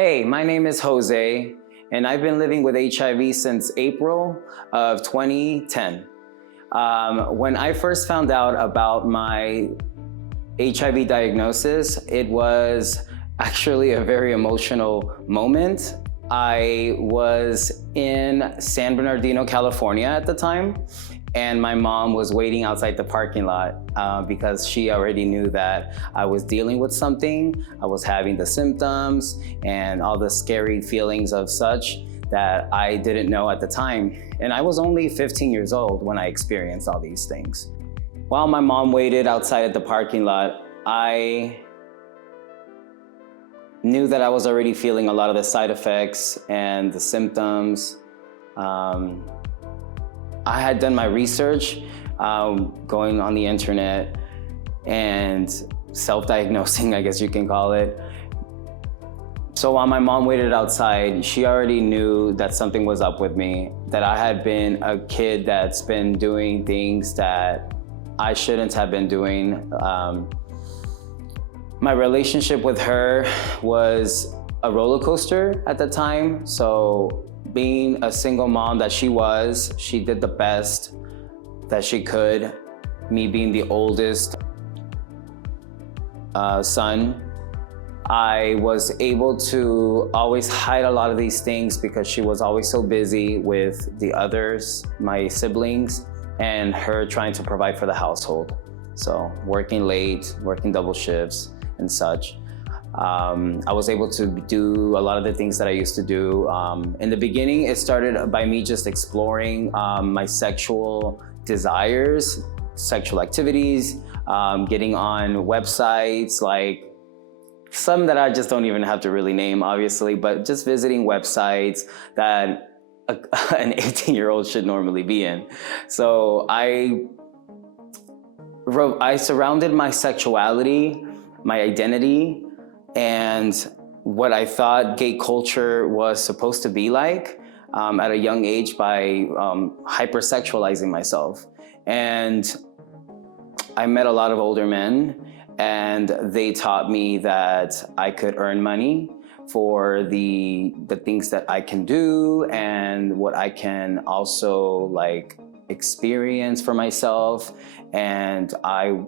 Hey, my name is Jose, and I've been living with HIV since April of 2010. When I first found out about my HIV diagnosis, it was actually a very emotional moment. I was in San Bernardino, California at the time, and my mom was waiting outside the parking lot because she already knew that I was dealing with something. I was having the symptoms and all the scary feelings of such that I didn't know at the time. And I was only 15 years old when I experienced all these things. While my mom waited outside at the parking lot, I knew that I was already feeling a lot of the side effects and the symptoms. I had done my research, going on the internet and self-diagnosing, I guess you can call it. So while my mom waited outside, she already knew that something was up with me, that I had been a kid that's been doing things that I shouldn't have been doing. My relationship with her was a roller coaster at the time. So being a single mom that she was, she did the best that she could. Me being the oldest son, I was able to always hide a lot of these things because she was always so busy with the others, my siblings, and her trying to provide for the household. So working late, working double shifts and such. I was able to do a lot of the things that I used to do. In the beginning, it started by me just exploring my sexual desires, sexual activities, getting on websites, like some that I just don't even have to really name, obviously, but just visiting websites that an 18-year-old should normally be in. So I surrounded my sexuality, my identity, and what I thought gay culture was supposed to be like at a young age by hypersexualizing myself. And I met a lot of older men, and they taught me that I could earn money for the things that I can do and what I can also like experience for myself. And I,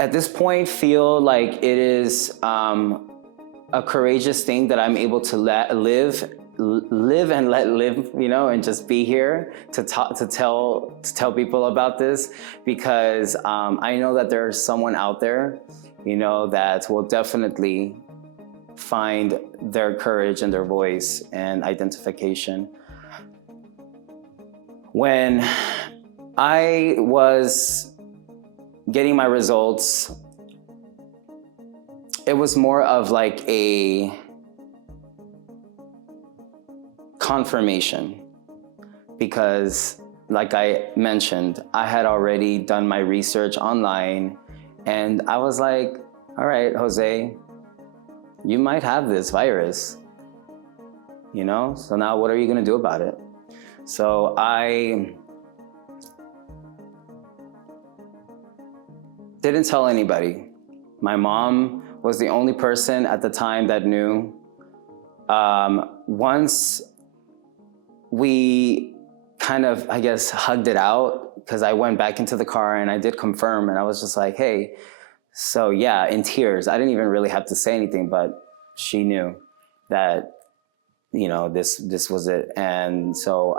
at this point, feel like it is a courageous thing that I'm able to live and let live, you know, and just be here to tell people about this, because I know that there's someone out there, you know, that will definitely find their courage and their voice and identification. When I was getting my results, it was more of like a confirmation, because like I mentioned, I had already done my research online, and I was like, all right, Jose, you might have this virus, you know? So now what are you gonna do about it? So I didn't tell anybody. My mom was the only person at the time that knew. Once we kind of, I guess, hugged it out, because I went back into the car and I did confirm, and I was just like, hey, so yeah, in tears. I didn't even really have to say anything, but she knew that, you know, this was it. And so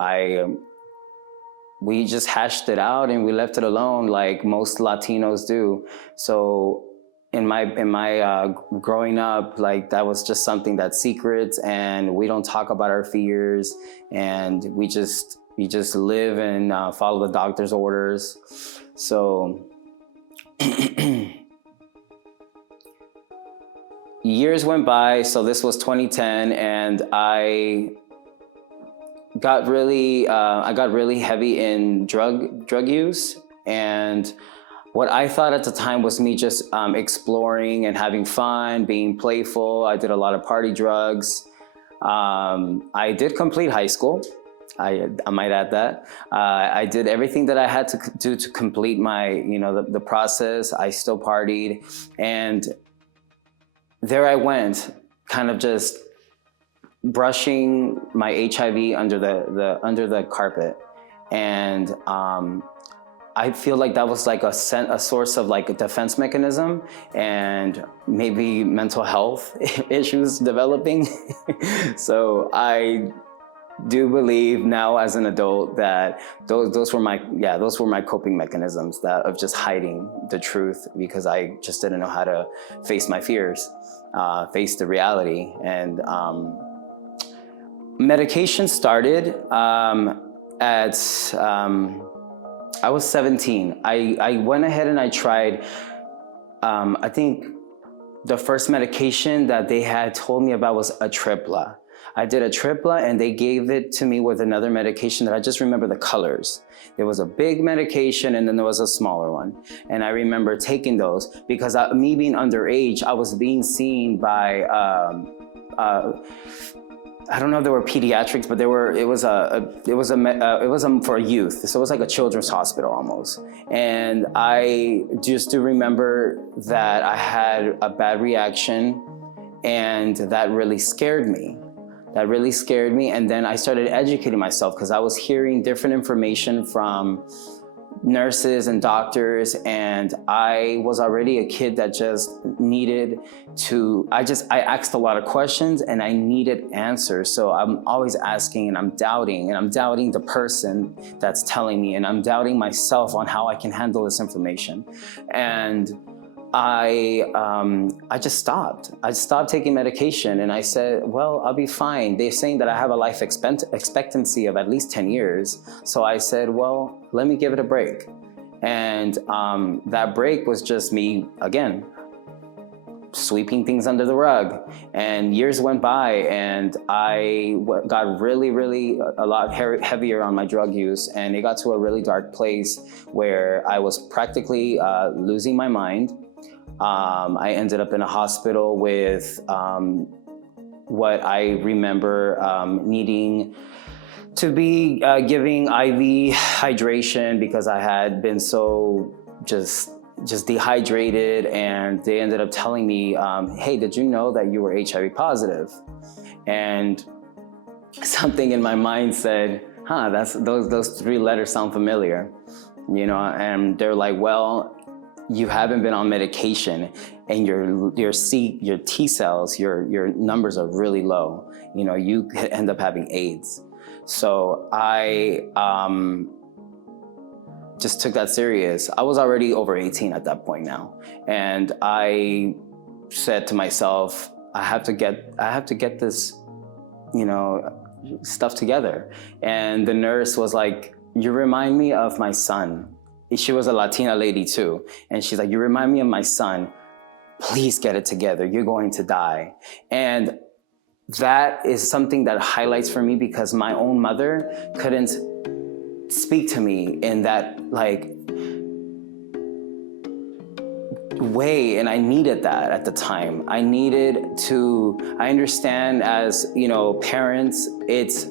we just hashed it out and we left it alone, like most Latinos do. So in my growing up, like that was just something that's secret, and we don't talk about our fears, and we just live and follow the doctor's orders. So years went by. So this was 2010, and I got really heavy in drug use. And what I thought at the time was me just exploring and having fun, being playful. I did a lot of party drugs. I did complete high school. I might add that. I did everything that I had to do to complete my, you know, the process. I still partied, and there I went, kind of just brushing my HIV under the carpet. And I feel like that was like a source of like a defense mechanism and maybe mental health issues developing. So I do believe now as an adult that those were my coping mechanisms, that of just hiding the truth, because I just didn't know how to face my fears, face the reality. And medication started I was 17. I went ahead and I tried, I think the first medication that they had told me about was Atripla. I did Atripla and they gave it to me with another medication that I just remember the colors. There was a big medication and then there was a smaller one. And I remember taking those because me being underage, I was being seen by, I don't know if they were pediatrics, but it was for youth. So it was like a children's hospital almost. And I just do remember that I had a bad reaction and that really scared me. And then I started educating myself because I was hearing different information from nurses and doctors, and I was already a kid that just needed to, I asked a lot of questions and I needed answers. So I'm always asking and I'm doubting the person that's telling me, and I'm doubting myself on how I can handle this information. And I just stopped. I stopped taking medication and I said, well, I'll be fine. They're saying that I have a life expectancy of at least 10 years. So I said, well, let me give it a break. And that break was just me, again, sweeping things under the rug. And years went by and I got really a lot heavier on my drug use, and it got to a really dark place where I was practically losing my mind. I ended up in a hospital with what I remember needing to be giving IV hydration because I had been so just dehydrated, and they ended up telling me, hey, did you know that you were HIV positive? And something in my mind said, those 3 letters sound familiar, you know, and they're like, well, you haven't been on medication and your T cells, your numbers are really low. You know, you could end up having AIDS. So I just took that serious. I was already over 18 at that point now. And I said to myself, I have to get this, you know, stuff together. And the nurse was like, you remind me of my son. She was a Latina lady too. And she's like, you remind me of my son. Please get it together. You're going to die. And that is something that highlights for me because my own mother couldn't speak to me in that like way, and I needed that at the time. I understand as, you know, parents, it's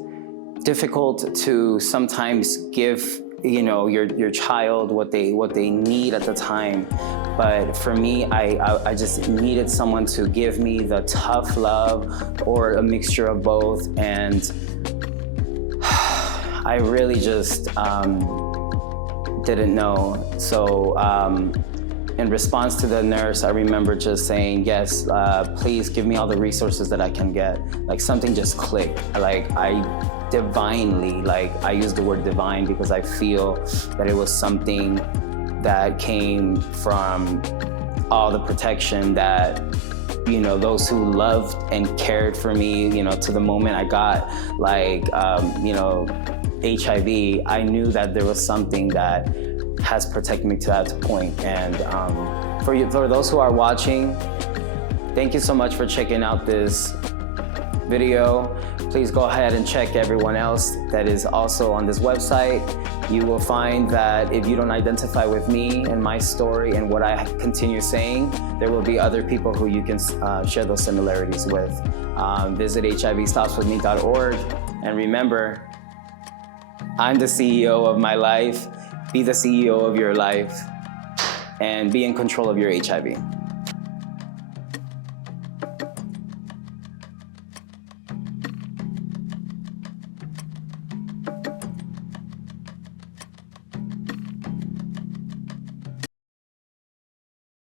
difficult to sometimes give, you know, your child what they need at the time. But for me, I just needed someone to give me the tough love or a mixture of both. And I really just didn't know. So in response to the nurse, I remember just saying, yes, please give me all the resources that I can get. Like something just clicked. Like I use the word divine because I feel that it was something that came from all the protection that, you know, those who loved and cared for me, you know, to the moment I got like, you know, HIV, I knew that there was something that has protected me to that point. And for those who are watching, thank you so much for checking out this video. Please go ahead and check everyone else that is also on this website. You will find that if you don't identify with me and my story and what I continue saying, there will be other people who you can share those similarities with. Visit HIVstopswithme.org, and remember, I'm the CEO of my life. Be the CEO of your life and be in control of your HIV.